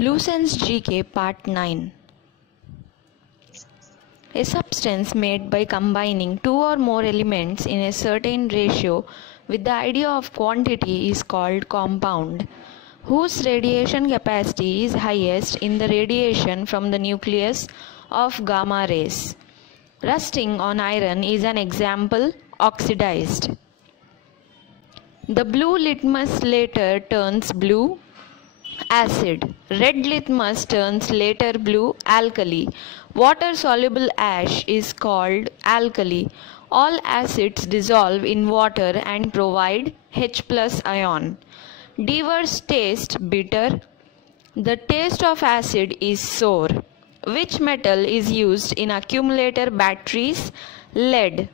Lucent's GK Part 9. A substance made by combining two or more elements in a certain ratio with the idea of quantity is called compound, whose radiation capacity is highest in the radiation from the nucleus of gamma rays. Rusting on iron is an example, oxidized. The blue litmus later turns blue acid. Red litmus turns later blue alkali. Water soluble ash is called alkali. All acids dissolve in water and provide H+ ion. Divers taste bitter. The taste of acid is sour. Which metal is used in accumulator batteries? Lead.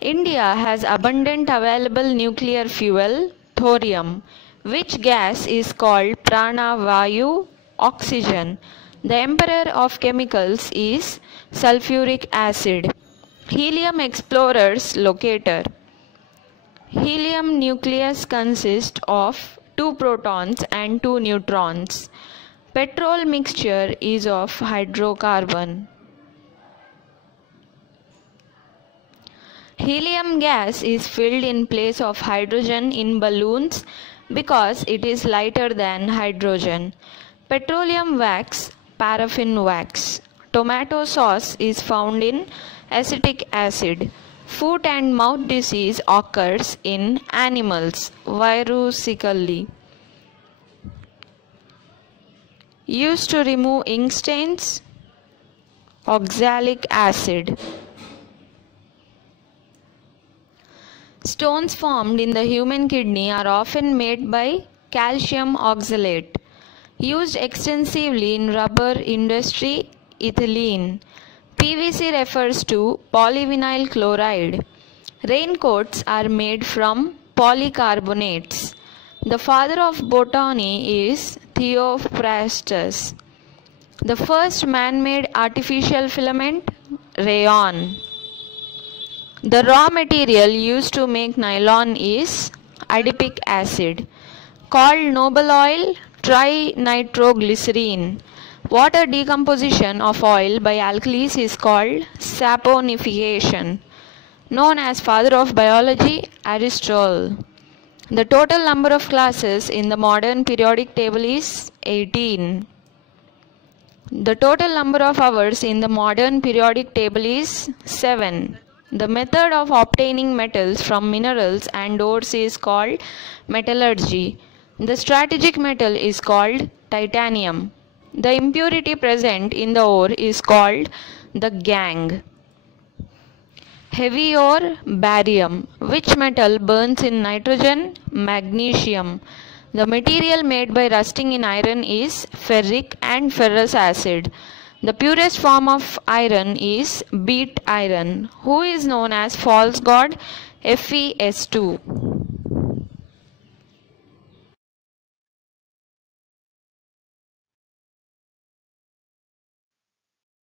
India has abundant available nuclear fuel, thorium. Which gas is called prana vayu? Oxygen. The emperor of chemicals is sulfuric acid. Helium explorer's locator. Helium nucleus consists of 2 protons and 2 neutrons. Petrol mixture is of hydrocarbon. Helium gas is filled in place of hydrogen in balloons because it is lighter than hydrogen. Petroleum wax, paraffin wax. Tomato sauce is found in acetic acid. Foot and mouth disease occurs in animals virusically. Used to remove ink stains, oxalic acid. Stones formed in the human kidney are often made by calcium oxalate. Used extensively in rubber industry, ethylene. PVC refers to polyvinyl chloride. Raincoats are made from polycarbonates. The father of botany is Theophrastus. The first man-made artificial filament, rayon. The raw material used to make nylon is adipic acid, called noble oil, trinitroglycerine. Water decomposition of oil by alkalis is called saponification. Known as father of biology, Aristotle. The total number of classes in the modern periodic table is 18. The total number of hours in the modern periodic table is 7. The method of obtaining metals from minerals and ores is called metallurgy. The strategic metal is called titanium. The impurity present in the ore is called the gangue. Heavy ore, barium. Which metal burns in nitrogen? Magnesium. The material made by rusting in iron is ferric and ferrous acid. The purest form of iron is beat iron, who is known as false god Phes2.